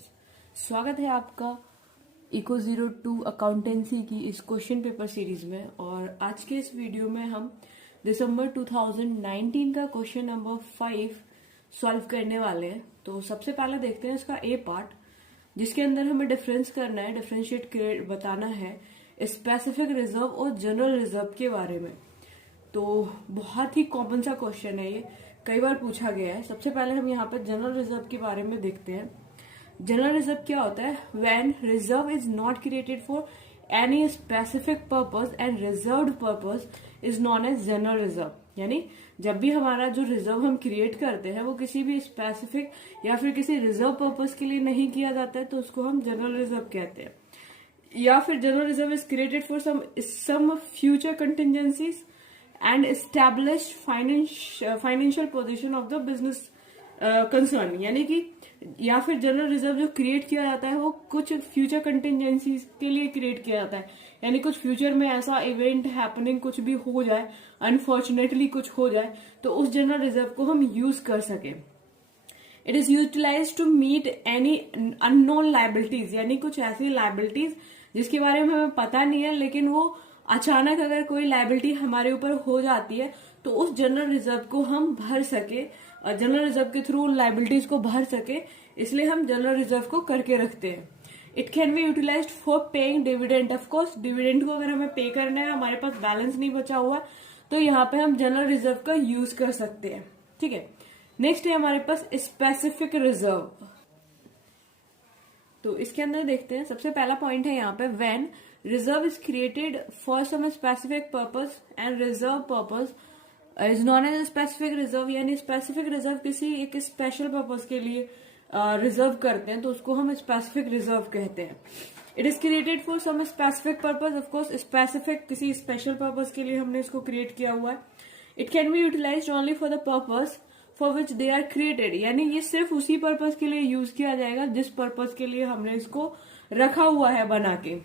Students, स्वागत है आपका इको 02 अकाउंटेंसी की इस क्वेश्चन पेपर सीरीज में। और आज के इस वीडियो में हम दिसंबर 2019 का क्वेश्चन नंबर 5 सॉल्व करने वाले हैं। तो सबसे पहले देखते हैं इसका ए पार्ट, जिसके अंदर हमें डिफरेंस करना है, डिफरेंशिएट बताना है स्पेसिफिक रिजर्व और जनरल रिजर्व के बारे में। तो बहुत ही कॉमन सा क्वेश्चन है, ये कई बार पूछा गया है। सबसे पहले हम यहाँ पर जनरल रिजर्व के बारे में देखते हैं। जनरल रिजर्व क्या होता है? When reserve is not created for any specific purpose and reserved purpose is known as general reserve. यानी जब भी हमारा जो रिजर्व हम क्रिएट करते हैं वो किसी भी स्पेसिफिक या फिर किसी रिजर्व पर्पस के लिए नहीं किया जाता है, तो उसको हम जनरल रिजर्व कहते हैं। या फिर general reserve is created for some future contingencies and established financial position of the business concern. यानी कि या फिर जनरल रिजर्व जो क्रिएट किया जाता है वो कुछ फ्यूचर कंटिजेंसीज के लिए क्रिएट किया जाता है। यानी कुछ फ्यूचर में ऐसा इवेंट हैपनिंग कुछ भी हो जाए, अनफॉर्चुनेटली कुछ हो जाए, तो उस जनरल रिजर्व को हम यूज कर सके। It is utilise to meet any unknown liabilities, यानी कुछ ऐसी लाइबिलिटीज जिसके बारे में हमें पता नहीं है, लेकिन वो अचानक अगर कोई लाइबिलिटी हमारे ऊपर हो जाती है तो उस जनरल रिजर्व को हम भर सके, और जनरल रिजर्व के थ्रू लाइबिलिटीज को भर सके, इसलिए हम जनरल रिजर्व को करके रखते हैं। It can be utilised for paying dividend. Of course dividend को अगर हमें पे करना है, हमारे पास बैलेंस नहीं बचा हुआ, तो यहाँ पे हम जनरल रिजर्व का यूज कर सकते हैं। ठीक है, नेक्स्ट है हमारे पास स्पेसिफिक रिजर्व। तो इसके अंदर देखते हैं, सबसे पहला पॉइंट है यहाँ पे when reserve is created for some specific purpose and reserve purpose is known as specific reserve. यानी स्पेसिफिक रिजर्व किसी एक स्पेशल पर्पस के लिए रिजर्व करते हैं तो उसको हम स्पेसिफिक रिजर्व कहते हैं। It is created for some specific purpose. Of course specific किसी स्पेशल पर्पस के लिए हमने इसको क्रिएट किया हुआ है। It can be utilised only for the purpose for which they are created. यानी ये सिर्फ उसी पर्पस के लिए यूज किया जाएगा जिस पर्पस के लिए हमने इसको रखा हुआ है बना के।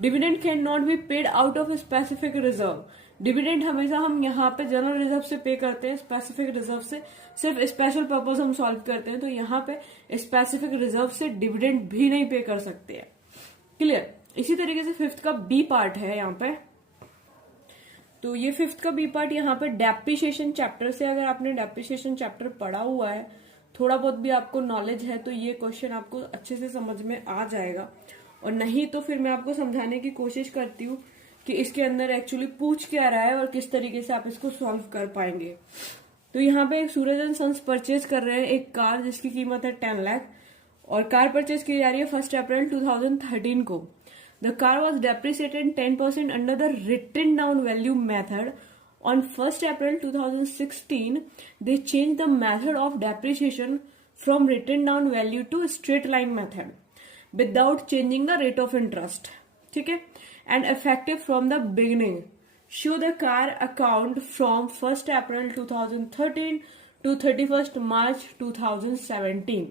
Dividend can not be paid out of specific reserve. Dividend हमेशा हम यहाँ पे जनरल रिजर्व से पे करते हैं, स्पेसिफिक रिजर्व से सिर्फ स्पेशल पर्पस हम सॉल्व करते हैं, तो यहाँ पे स्पेसिफिक रिजर्व से डिविडेंड भी नहीं पे कर सकते हैं। क्लियर? इसी तरीके से फिफ्थ का बी पार्ट है यहाँ पे। तो ये फिफ्थ का बी पार्ट यहाँ पे डेप्रिसिएशन चैप्टर से, अगर आपने डेप्रिसिएशन चैप्टर पढ़ा हुआ है, थोड़ा बहुत भी आपको नॉलेज है, तो ये क्वेश्चन आपको अच्छे से समझ में आ जाएगा। और नहीं तो फिर मैं आपको समझाने की कोशिश करती हूँ कि इसके अंदर एक्चुअली पूछ क्या रहा है और किस तरीके से आप इसको सॉल्व कर पाएंगे। तो यहाँ पे एक सूरज एंड सन्स परचेज कर रहे हैं एक कार जिसकी कीमत है 10 लाख, और कार परचेज की जा रही है 1 अप्रैल 2013 को। The car was depreciated 10% under the written down value method. On 1 April 2016 they change the method of depreciation from written down value to straight line method without changing the rate of interest. ठीक है, and effective from the beginning. Show the car account from 1st April 2013 to 31st March 2017.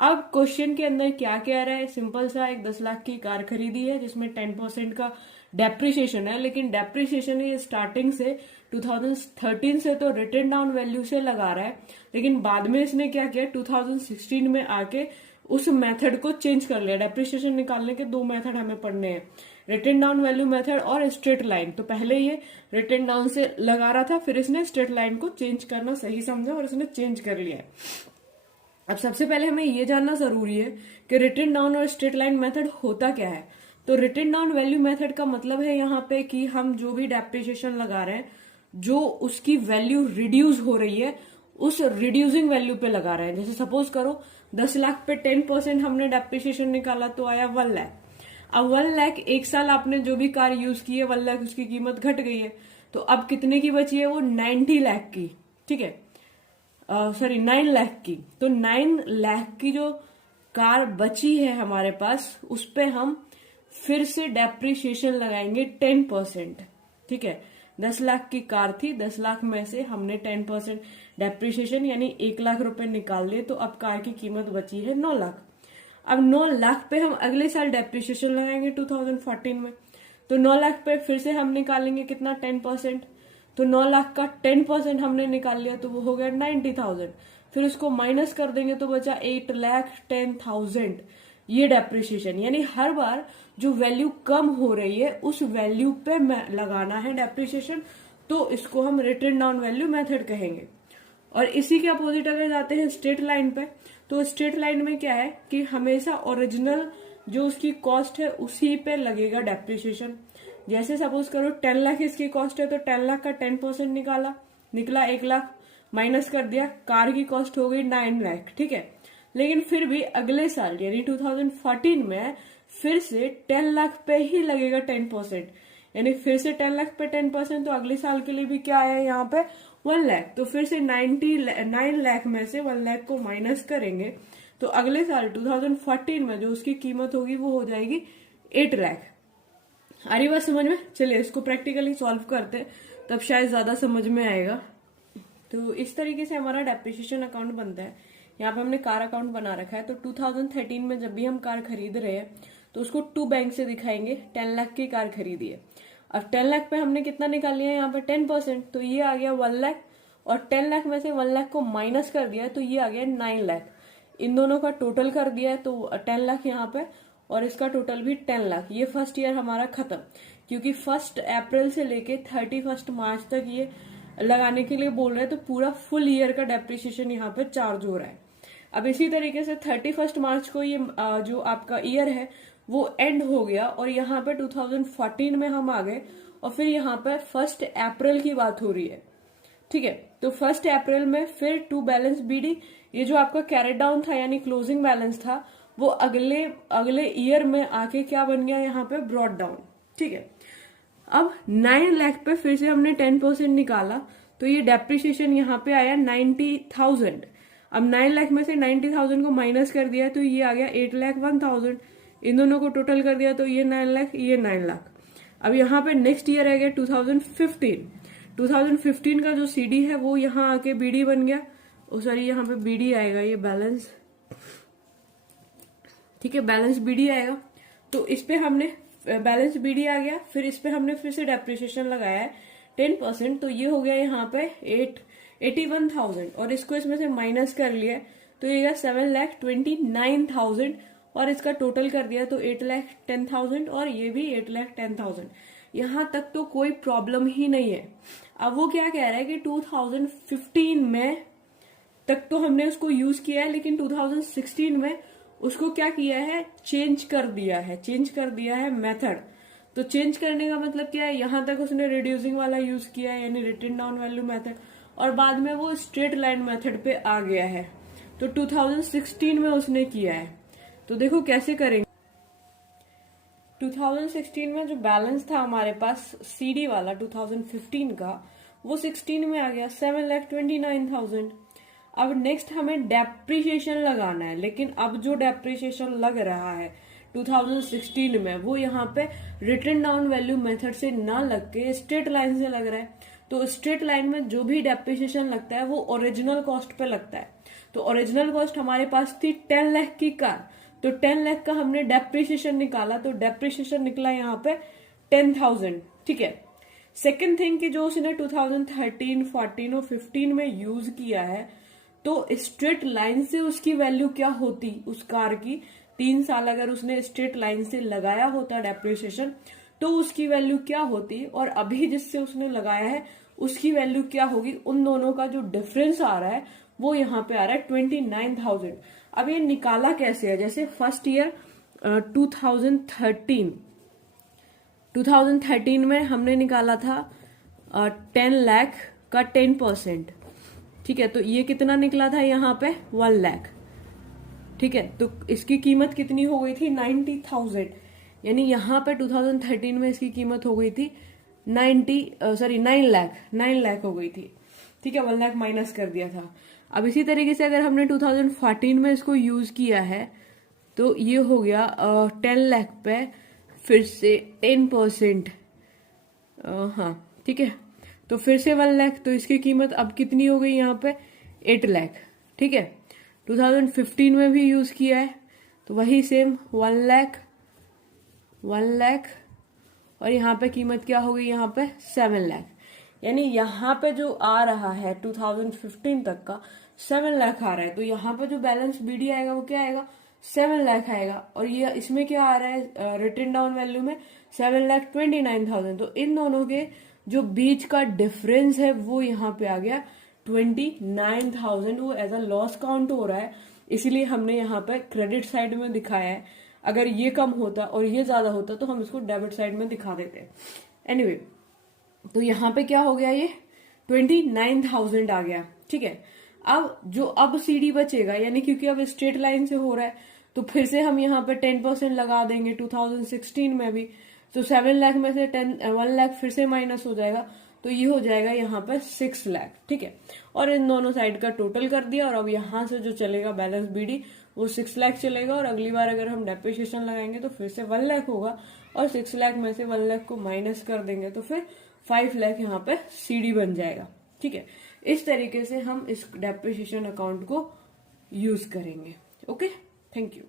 अब question के अंदर क्या कह रहा है? Simple सा, एक 10 लाख की कार खरीदी है जिसमें 10% का डेप्रिसिएशन है, लेकिन डेप्रिसिएशन ये स्टार्टिंग से 2013 से तो रिटन डाउन वैल्यू से लगा रहा है, लेकिन बाद में इसने क्या किया, 2016 में आके उस मेथड को चेंज कर लिया। डेप्रिसिएशन निकालने के दो मेथड हमें पढ़ने हैं, रिटन डाउन वैल्यू मेथड और स्ट्रेट लाइन। तो पहले ये रिटन डाउन से लगा रहा था, फिर इसने स्ट्रेट लाइन को चेंज करना सही समझा और इसने चेंज कर लिया है। अब सबसे पहले हमें ये जानना जरूरी है कि रिटन डाउन और स्ट्रेट लाइन मेथड होता क्या है। तो रिटन डाउन वैल्यू मेथड का मतलब है यहाँ पे कि हम जो भी डेप्रिसिएशन लगा रहे हैं, जो उसकी वैल्यू रिड्यूस हो रही है, उस रिड्यूसिंग वैल्यू पे लगा रहे हैं। जैसे सपोज करो 10 लाख पे 10% हमने डेप्रिसिएशन निकाला तो आया 1 लाख। अब 1 लाख, एक साल आपने जो भी कार यूज की है 1 लाख उसकी कीमत घट गई है, तो अब कितने की बची है? वो 90 लाख की। ठीक है, सॉरी 9 लाख की। तो 9 लाख की जो कार बची है हमारे पास, उस पे हम फिर से डेप्रिसिएशन लगाएंगे 10%। ठीक है, 10 लाख की कार थी, 10 लाख में से हमने 10% डेप्रिसिएशन यानी 1 लाख रुपए निकाल लिए, तो अब कार की कीमत बची है 9 लाख। अब 9 लाख पे हम अगले साल डेप्रिसिएशन लगाएंगे 2014 में, तो 9 लाख पे फिर से हम निकालेंगे कितना? 10%। तो 9 लाख का 10% हमने निकाल लिया तो वो हो गया 90,000। फिर उसको माइनस कर देंगे तो बचा 8,10,000 ये डेप्रिसिएशन। यानी हर बार जो वैल्यू कम हो रही है उस वैल्यू पे लगाना है डेप्रिसिएशन, तो इसको हम रिटन डाउन वैल्यू मेथड कहेंगे। और इसी के अपोजिट अगर जाते हैं स्ट्रेट लाइन पे, तो स्ट्रेट लाइन में क्या है कि हमेशा ओरिजिनल जो उसकी कॉस्ट है उसी पे लगेगा डेप्रिसिएशन। जैसे सपोज करो 10 लाख इसकी कॉस्ट है, तो 10 लाख का 10% निकला 1 लाख, माइनस कर दिया, कार की कॉस्ट हो गई 9 लाख, ठीक है। लेकिन फिर भी अगले साल यानी 2014 में फिर से 10 लाख पे ही लगेगा 10%, यानी फिर से 10 लाख पे 10%, तो अगले साल के लिए भी क्या आया यहाँ पे 1 लाख। तो फिर से 9 लाख में से 1 लाख को माइनस करेंगे तो अगले साल 2014 में जो उसकी कीमत होगी वो हो जाएगी 8 लाख। आ रही बात समझ में? चलिए इसको प्रैक्टिकली सॉल्व करते तब शायद ज्यादा समझ में आएगा। तो इस तरीके से हमारा डेप्रिसिएशन अकाउंट बनता है। यहाँ पे हमने कार अकाउंट बना रखा है, तो 2013 में जब भी हम कार खरीद रहे हैं तो उसको 2 बैंक से दिखाएंगे 10 लाख की कार खरीदी है। अब 10 लाख पे हमने कितना निकाल लिया है यहाँ पे 10%, तो ये आ गया 1 लाख, और 10 लाख में से 1 लाख को माइनस कर दिया तो ये आ गया 9 लाख। इन दोनों का टोटल कर दिया है तो 10 लाख यहाँ पे, और इसका टोटल भी 10 लाख। ये फर्स्ट ईयर हमारा खत्म, क्योंकि 1 अप्रैल से लेके 31 मार्च तक ये लगाने के लिए बोल रहे हैं, तो पूरा फुल ईयर का डेप्रिसिएशन यहाँ पे चार्ज हो रहा है। अब इसी तरीके से 31 मार्च को ये जो आपका ईयर है वो एंड हो गया, और यहाँ पे 2014 में हम आ गए, और फिर यहाँ पे 1 अप्रैल की बात हो रही है, ठीक है। तो 1 अप्रैल में फिर टू बैलेंस बीडी, ये जो आपका कैरेट डाउन था यानी क्लोजिंग बैलेंस था, वो अगले ईयर में आके क्या बन गया यहाँ पे ब्रॉड डाउन, ठीक है। अब 9 लाख पे फिर से हमने 10% निकाला, तो ये डेप्रिसिएशन यहाँ पे आया 90,000। अब 9 लाख में से 90,000 को माइनस कर दिया तो ये आ गया 8,01,000। इन दोनों को टोटल कर दिया तो ये 9 लाख, ये 9 लाख। अब यहाँ पे नेक्स्ट ईयर आ गया 2015 का जो सीडी है वो यहाँ आके बीडी बन गया, सॉरी यहाँ पे बीडी आएगा, ये बैलेंस, ठीक है, बैलेंस बीडी आएगा। तो इस पे हमने बैलेंस बीडी आ गया, फिर इस पे हमने फिर से डेप्रिसिएशन लगाया है 10%, तो ये हो गया यहाँ पे 81,000, और इसको इसमें से माइनस कर लिया तो ये 7,29,000, और इसका टोटल कर दिया तो 8,10,000, और ये भी 8,10,000। यहाँ तक तो कोई प्रॉब्लम ही नहीं है। अब वो क्या कह रहा है कि 2015 में तक तो हमने उसको यूज किया है, लेकिन 2016 में उसको क्या किया है, चेंज कर दिया है मेथड। तो चेंज करने का मतलब क्या है, यहाँ तक उसने रिड्यूसिंग वाला यूज किया है यानी रिटन डाउन वैल्यू मेथड, और बाद में वो स्ट्रेट लाइन मेथड पे आ गया है, तो 2016 में उसने किया है। तो देखो कैसे करेंगे। 2016 में जो बैलेंस था हमारे पास सीडी वाला 2015 का, वो 16 में आ गया 7,29,000। अब नेक्स्ट हमें डेप्रिसिएशन लगाना है, लेकिन अब जो डेप्रिसिएशन लग रहा है 2016 में वो यहाँ पे रिटन डाउन वैल्यू मेथड से ना लग के स्ट्रेट लाइन से लग रहा है। तो स्ट्रेट लाइन में जो भी डेप्रिसिएशन लगता है वो ओरिजिनल कॉस्ट पे लगता है। तो ओरिजिनल कॉस्ट हमारे पास थी 10 लाख की कार, तो 10 लाख का हमने डेप्रिसिएशन निकाला, तो डेप्रिसिएशन निकला यहाँ पे 10,000, ठीक है। सेकेंड थिंग कि जो उसने 2013, 14 और 15 में यूज किया है, तो स्ट्रेट लाइन से उसकी वैल्यू क्या होती उस कार की, 3 साल अगर उसने स्ट्रेट लाइन से लगाया होता डेप्रिसिएशन तो उसकी वैल्यू क्या होती, और अभी जिससे उसने लगाया है उसकी वैल्यू क्या होगी। उन दोनों का जो डिफरेंस आ रहा है वो यहाँ पे आ रहा है 29,000। अब ये निकाला कैसे है, जैसे फर्स्ट ईयर 2013 में हमने निकाला था 10 लाख का 10%, ठीक है। तो ये कितना निकला था यहाँ पे 1 लाख, ठीक है। तो इसकी कीमत कितनी हो गई थी 90,000, यानी यहाँ पे 2013 में इसकी कीमत हो गई थी 9 लाख हो गई थी, ठीक है। 1 लाख माइनस कर दिया था। अब इसी तरीके से अगर हमने 2014 में इसको यूज किया है तो ये हो गया 10 लाख पे फिर से 10%, हाँ ठीक है। तो फिर से 1 लाख, तो इसकी कीमत अब कितनी हो गई यहाँ पे 8 लाख, ठीक है। 2015 में भी यूज किया है तो वही सेम 1 लाख, और यहाँ पे कीमत क्या हो गई यहाँ पे 7 लाख। यानी यहाँ पे जो आ रहा है 2015 तक का 7 लाख आ रहा है, तो यहाँ पर जो बैलेंस बीडी आएगा वो क्या आएगा, 7 लाख आएगा। और ये इसमें क्या आ रहा है रिटन डाउन वैल्यू में, 7,29,000। तो इन दोनों के जो बीच का डिफरेंस है वो यहाँ पे आ गया 29,000, वो एज अ लॉस काउंट हो रहा है, इसीलिए हमने यहाँ पे क्रेडिट साइड में दिखाया है। अगर ये कम होता और ये ज्यादा होता तो हम इसको डेबिट साइड में दिखा देते। एनीवे, तो यहाँ पे क्या हो गया, ये 29,000 आ गया, ठीक है। अब सीडी बचेगा, यानी क्योंकि अब स्ट्रेट लाइन से हो रहा है तो फिर से हम यहाँ पे 10% लगा देंगे 2016 में भी, तो 7 लाख में से 1 लाख फिर से माइनस हो जाएगा, तो ये हो जाएगा यहाँ पे 6 लाख, ठीक है। और इन दोनों साइड का टोटल कर दिया, और अब यहाँ से जो चलेगा बैलेंस बीडी वो 6 लाख चलेगा, और अगली बार अगर हम डेप्रिसिएशन लगाएंगे तो फिर से 1 लाख होगा, और 6 लाख में से 1 लाख को माइनस कर देंगे तो फिर 5 लाख यहाँ पे सीडी बन जाएगा, ठीक है। इस तरीके से हम इस डेप्रिसिएशन अकाउंट को यूज करेंगे। Okay, thank you.